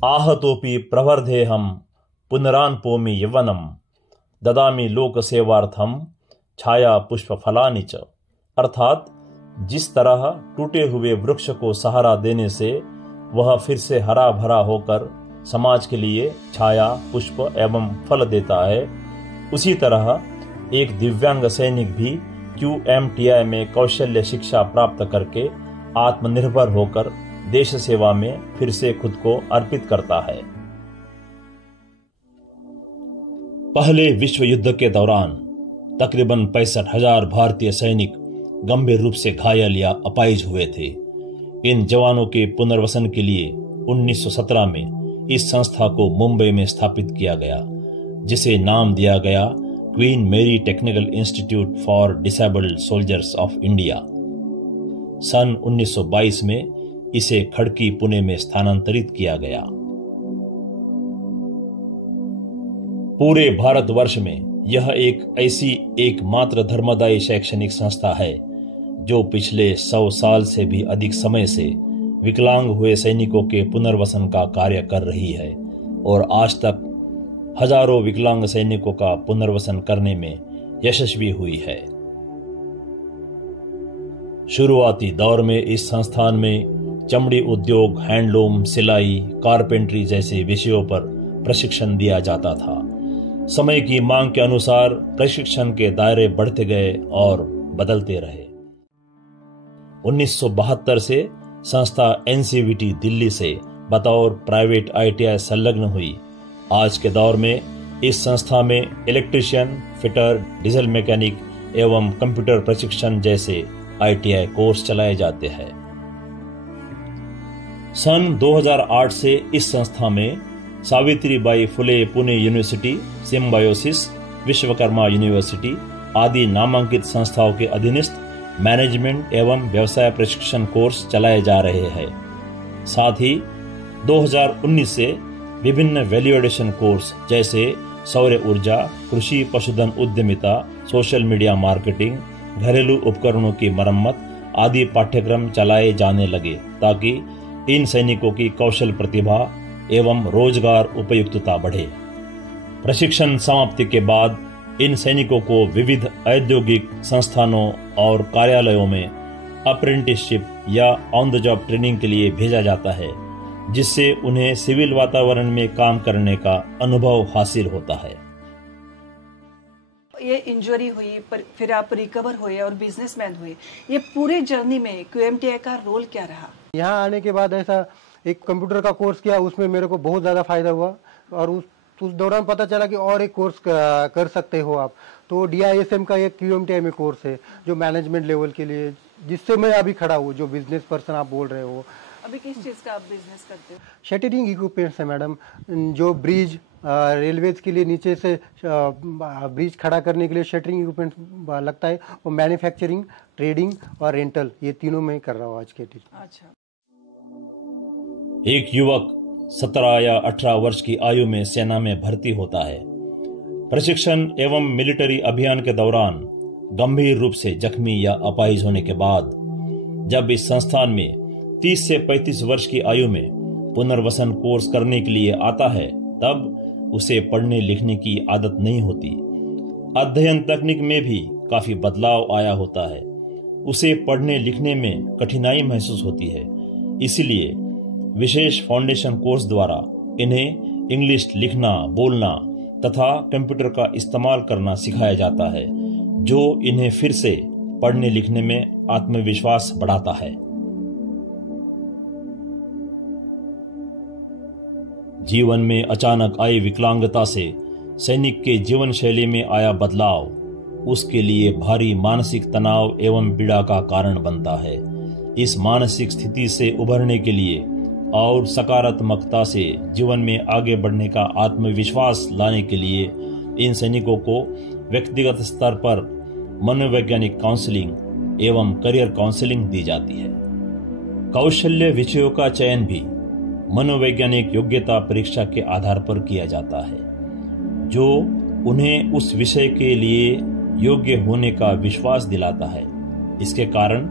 आहतोपि प्रवर्धेहम पुनरानपोमि यवनम ददामि लोक सेवार्थम छाया पुष्प फलानि च। अर्थात जिस तरह टूटे हुए वृक्ष को सहारा देने से वह फिर से हरा भरा होकर समाज के लिए छाया पुष्प एवं फल देता है, उसी तरह एक दिव्यांग सैनिक भी QMTI में कौशल्य शिक्षा प्राप्त करके आत्मनिर्भर होकर देश सेवा में फिर से खुद को अर्पित करता है। पहले विश्व युद्ध के दौरान तकरीबन 65,000 भारतीय सैनिक गंभीर रूप से घायल या अपाहिज हुए थे। इन जवानों के पुनर्वसन के लिए 1917 में इस संस्था को मुंबई में स्थापित किया गया, जिसे नाम दिया गया Queen Mary Technical Institute for Disabled Soldiers of India. सन 1922 में इसे खड़की पुणे में स्थानांतरित किया गया। पूरे भारतवर्ष में यह एक ऐसी एकमात्र धर्मदायी शैक्षणिक संस्था है जो पिछले 100 साल से भी अधिक समय से विकलांग हुए सैनिकों के पुनर्वसन का कार्य कर रही है और आज तक हजारों विकलांग सैनिकों का पुनर्वसन करने में यशस्वी हुई है। शुरुआती दौर में इस संस्थान में चमड़ी उद्योग, हैंडलूम, सिलाई, कारपेंट्री जैसे विषयों पर प्रशिक्षण दिया जाता था। समय की मांग के अनुसार प्रशिक्षण के दायरे बढ़ते गए और बदलते रहे। 1972 से संस्था NCVT दिल्ली से बतौर प्राइवेट ITI संलग्न हुई। आज के दौर में इस संस्था में इलेक्ट्रीशियन, फिटर, डीजल मैकेनिक एवं कंप्यूटर प्रशिक्षण जैसे ITI कोर्स चलाए जाते हैं। सन 2008 से इस संस्था में Savitribai Phule Pune University, Symbiosis, Vishwakarma University आदि नामांकित संस्थाओं के अधीनस्थ मैनेजमेंट एवं व्यवसाय प्रशिक्षण कोर्स चलाए जा रहे हैं। साथ ही 2019 से विभिन्न वैल्यू एडिशन कोर्स जैसे सौर ऊर्जा, कृषि पशुधन उद्यमिता, सोशल मीडिया मार्केटिंग, घरेलू उपकरणों की मरम्मत आदि पाठ्यक्रम चलाए जाने लगे ताकि इन सैनिकों की कौशल प्रतिभा एवं रोजगार उपयुक्तता बढ़े। प्रशिक्षण समाप्ति के बाद इन सैनिकों को विविध औद्योगिक संस्थानों और कार्यालयों में अप्रेंटिसशिप या ऑन द जॉब ट्रेनिंग के लिए भेजा जाता है, जिससे उन्हें सिविल वातावरण में काम करने का अनुभव हासिल होता है। ये इंजरी हुई पर फिर आप रिकवर हुए और बिजनेसमैन हुए, ये पूरे जर्नी में QMTI का रोल क्या रहा? यहाँ आने के बाद ऐसा एक कंप्यूटर का कोर्स किया, उसमें मेरे को बहुत ज़्यादा फायदा हुआ और उस दौरान पता चला कि और एक कोर्स कर सकते हो आप। तो DISM का एक QMTI में कोर्स है जो मैनेजमेंट लेवल के लिए, जिससे मैं अभी खड़ा हूँ, जो बिजनेस पर्सन आप बोल रहे हो। अभी किस चीज़ का आप बिजनेस करते हो? शटरिंग इक्विपमेंट्स है मैडम, जो ब्रिज रेलवेज के लिए नीचे से ब्रिज खड़ा करने के लिए शटरिंग इक्विपमेंट लगता है, वो मैन्युफैक्चरिंग, ट्रेडिंग और रेंटल, ये तीनों में कर रहा हूँ आज के दिन। अच्छा। एक युवक 17 या 18 वर्ष की आयु में सेना में भर्ती होता है। प्रशिक्षण एवं मिलिट्री अभियान के दौरान गंभीर रूप से जख्मी या अपाहिज होने के बाद जब इस संस्थान में 30 से 35 वर्ष की आयु में पुनर्वसन कोर्स करने के लिए आता है, तब उसे पढ़ने लिखने की आदत नहीं होती। अध्ययन तकनीक में भी काफी बदलाव आया होता है। उसे पढ़ने लिखने में कठिनाई महसूस होती है। इसलिए विशेष फाउंडेशन कोर्स द्वारा इन्हें इंग्लिश लिखना, बोलना तथा कंप्यूटर का इस्तेमाल करना सिखाया जाता है, जो इन्हें फिर से पढ़ने लिखने में आत्मविश्वास बढ़ाता है। जीवन में अचानक आई विकलांगता से सैनिक के जीवन शैली में आया बदलाव उसके लिए भारी मानसिक तनाव एवं पीड़ा का कारण बनता है। इस मानसिक स्थिति से उभरने के लिए और सकारात्मकता से जीवन में आगे बढ़ने का आत्मविश्वास लाने के लिए इन सैनिकों को व्यक्तिगत स्तर पर मनोवैज्ञानिक काउंसलिंग एवं करियर काउंसलिंग दी जाती है। कौशल्य विषयों का चयन भी मनोवैज्ञानिक योग्यता परीक्षा के आधार पर किया जाता है, जो उन्हें उस विषय के लिए योग्य होने का विश्वास दिलाता है। इसके कारण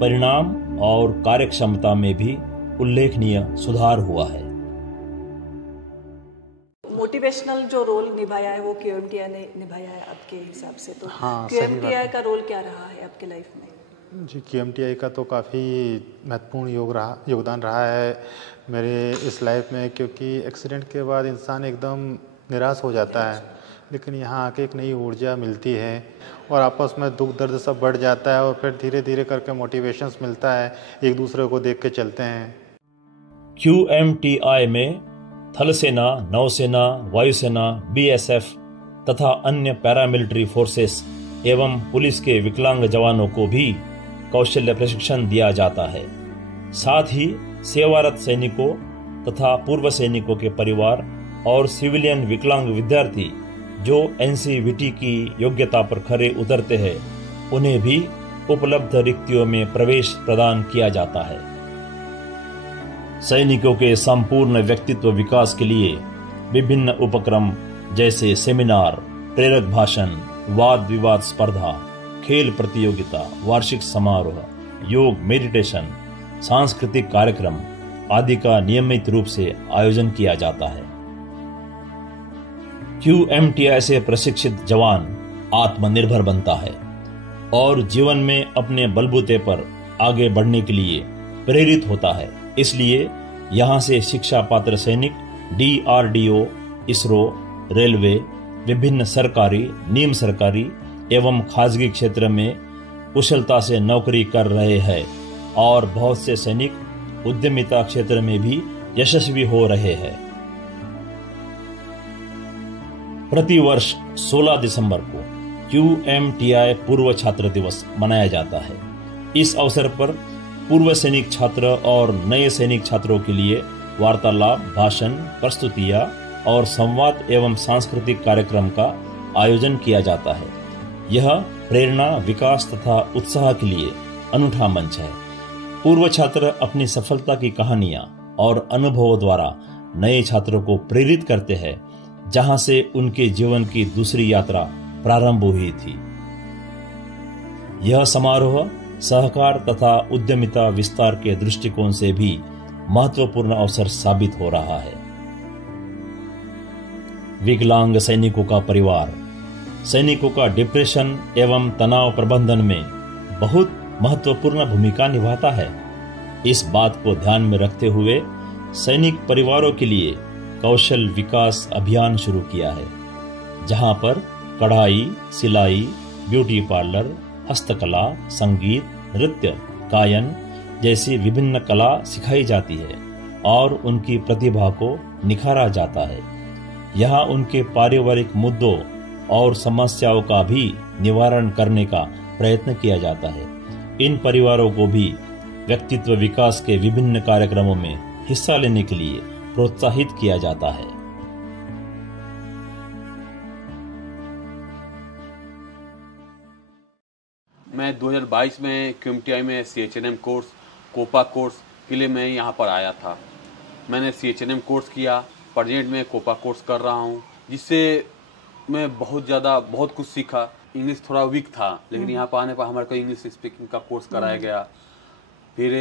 परिणाम और कार्यक्षमता में भी उल्लेखनीय सुधार हुआ है। मोटिवेशनल जो रोल निभाया है वो QMTI ने निभाया है आपके हिसाब से, तो हाँ, सही बात QMTI है। का रोल क्या रहा है आपके लाइफ में? जी, QMTI का तो काफ़ी महत्वपूर्ण योगदान रहा है मेरे इस लाइफ में, क्योंकि एक्सीडेंट के बाद इंसान एकदम निराश हो जाता है, लेकिन यहाँ आके एक नई ऊर्जा मिलती है और आपस में दुख दर्द सब बढ़ जाता है और फिर धीरे धीरे करके मोटिवेशंस मिलता है, एक दूसरे को देख के चलते हैं। QMTI में थल सेना, नौसेना, वायुसेना, BSF तथा अन्य पैरामिलिट्री फोर्सेस एवं पुलिस के विकलांग जवानों को भी कौशल्य प्रशिक्षण दिया जाता है। साथ ही सेवारत सैनिकों तथा पूर्व सैनिकों के परिवार और सिविलियन विकलांग विद्यार्थी जो NCVT की योग्यता पर खरे उतरते हैं, उन्हें भी उपलब्ध रिक्तियों में प्रवेश प्रदान किया जाता है। सैनिकों के संपूर्ण व्यक्तित्व विकास के लिए विभिन्न उपक्रम जैसे सेमिनार, प्रेरक भाषण, वाद विवाद स्पर्धा, खेल प्रतियोगिता, वार्षिक समारोह, योग, मेडिटेशन, सांस्कृतिक कार्यक्रम आदि का नियमित रूप से आयोजन किया जाता है। QMTI से प्रशिक्षित जवान आत्मनिर्भर बनता है और जीवन में अपने बलबूते पर आगे बढ़ने के लिए प्रेरित होता है। इसलिए यहाँ से शिक्षा पात्र सैनिक DRDO, इसरो, रेलवे, विभिन्न सरकारी, निम सरकारी एवं खासगी क्षेत्र में कुशलता से नौकरी कर रहे हैं और बहुत से सैनिक उद्यमिता क्षेत्र में भी यशस्वी हो रहे हैं। प्रतिवर्ष 16 दिसंबर को QMTI पूर्व छात्र दिवस मनाया जाता है। इस अवसर पर पूर्व सैनिक छात्र और नए सैनिक छात्रों के लिए वार्तालाप, भाषण, प्रस्तुतियां और संवाद एवं सांस्कृतिक कार्यक्रम का आयोजन किया जाता है। यह प्रेरणा, विकास तथा उत्साह के लिए अनूठा मंच है। पूर्व छात्र अपनी सफलता की कहानियां और अनुभवों द्वारा नए छात्रों को प्रेरित करते हैं, जहां से उनके जीवन की दूसरी यात्रा प्रारंभ हुई थी। यह समारोह सहकार तथा उद्यमिता विस्तार के दृष्टिकोण से भी महत्वपूर्ण अवसर साबित हो रहा है। विकलांग सैनिकों का परिवार सैनिकों का डिप्रेशन एवं तनाव प्रबंधन में बहुत महत्वपूर्ण भूमिका निभाता है। इस बात को ध्यान में रखते हुए सैनिक परिवारों के लिए कौशल विकास अभियान शुरू किया है, जहां पर कढ़ाई, सिलाई, ब्यूटी पार्लर, हस्तकला, संगीत, नृत्य, गायन जैसी विभिन्न कला सिखाई जाती है और उनकी प्रतिभा को निखारा जाता है। यहाँ उनके पारिवारिक मुद्दों और समस्याओं का भी निवारण करने का प्रयत्न किया जाता है। इन परिवारों को भी व्यक्तित्व विकास के विभिन्न कार्यक्रमों में हिस्सा लेने के लिए प्रोत्साहित किया जाता है। मैं 2022 में QMTI में CHNM कोर्स, कोपा कोर्स के लिए मैं यहाँ पर आया था। मैंने CHNM कोर्स किया, प्रेजेंट में कोपा कोर्स कर रहा हूँ, जिससे मैं बहुत कुछ सीखा। इंग्लिश थोड़ा वीक था, लेकिन यहाँ पर आने पर हमारे को इंग्लिश स्पीकिंग का कोर्स कराया गया। फिर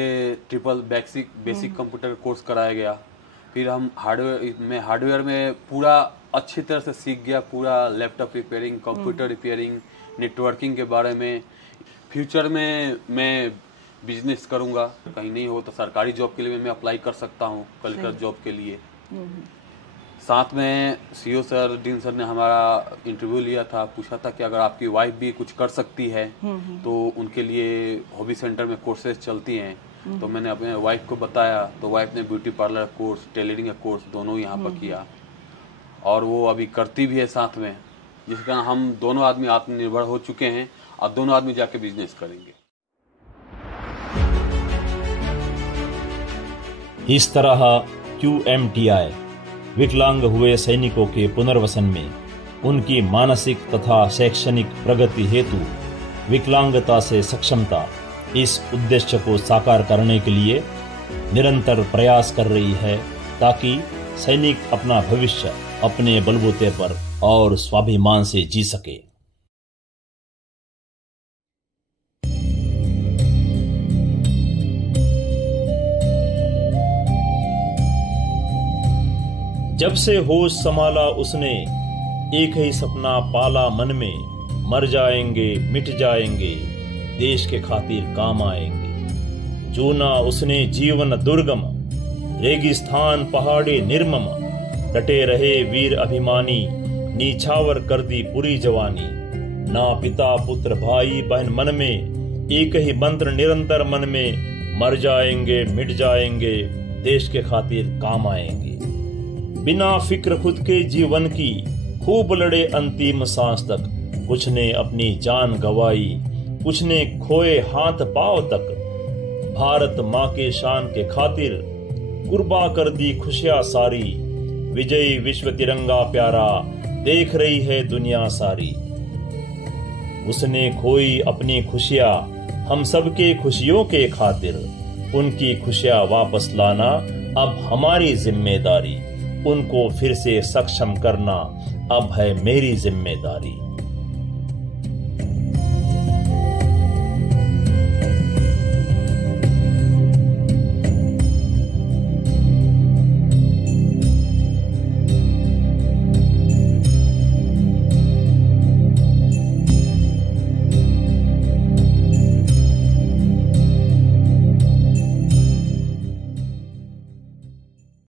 ट्रिपल बेसिक कंप्यूटर कोर्स कराया गया। फिर हम हार्डवेयर में पूरा अच्छी तरह से सीख गया, पूरा laptop repairing, computer repairing, networking के बारे में। फ्यूचर में मैं बिजनेस करूंगा, कहीं नहीं हो तो सरकारी जॉब के लिए मैं अप्लाई कर सकता हूं, कलेक्टर जॉब के लिए। साथ में CO सर, डीन सर ने हमारा इंटरव्यू लिया था, पूछा था कि अगर आपकी वाइफ भी कुछ कर सकती है तो उनके लिए हॉबी सेंटर में कोर्सेज चलती हैं। तो मैंने अपने वाइफ को बताया, तो वाइफ ने ब्यूटी पार्लर कोर्स, टेलरिंग का कोर्स दोनों यहाँ पर किया और वो अभी करती भी है साथ में, जिस कारण हम दोनों आदमी आत्मनिर्भर हो चुके हैं और दोनों आदमी जाके बिजनेस करेंगे। इस तरह QMTI विकलांग हुए सैनिकों के पुनर्वसन में उनकी मानसिक तथा शैक्षणिक प्रगति हेतु विकलांगता से सक्षमता इस उद्देश्य को साकार करने के लिए निरंतर प्रयास कर रही है, ताकि सैनिक अपना भविष्य अपने बलबूते पर और स्वाभिमान से जी सके। जब से होश संभाला उसने एक ही सपना पाला मन में, मर जाएंगे मिट जाएंगे देश के खातिर काम आएंगे। चुना उसने जीवन दुर्गम, रेगिस्तान पहाड़ी निर्मम, डटे रहे वीर अभिमानी, नीछावर कर दी पूरी जवानी। ना पिता पुत्र भाई बहन मन में, एक ही मंत्र निरंतर मन में, मर जाएंगे मिट जाएंगे देश के खातिर काम आएंगे। बिना फिक्र खुद के जीवन की, खूब लड़े अंतिम सांस तक, कुछ ने अपनी जान गवाई, कुछ ने खोए हाथ पांव तक। भारत माँ के शान के खातिर कुर्बा कर दी खुशियां सारी, विजयी विश्व तिरंगा प्यारा देख रही है दुनिया सारी। उसने खोई अपनी खुशियां हम सबके खुशियों के खातिर, उनकी खुशियां वापस लाना अब हमारी जिम्मेदारी, उनको फिर से सक्षम करना अब है मेरी जिम्मेदारी।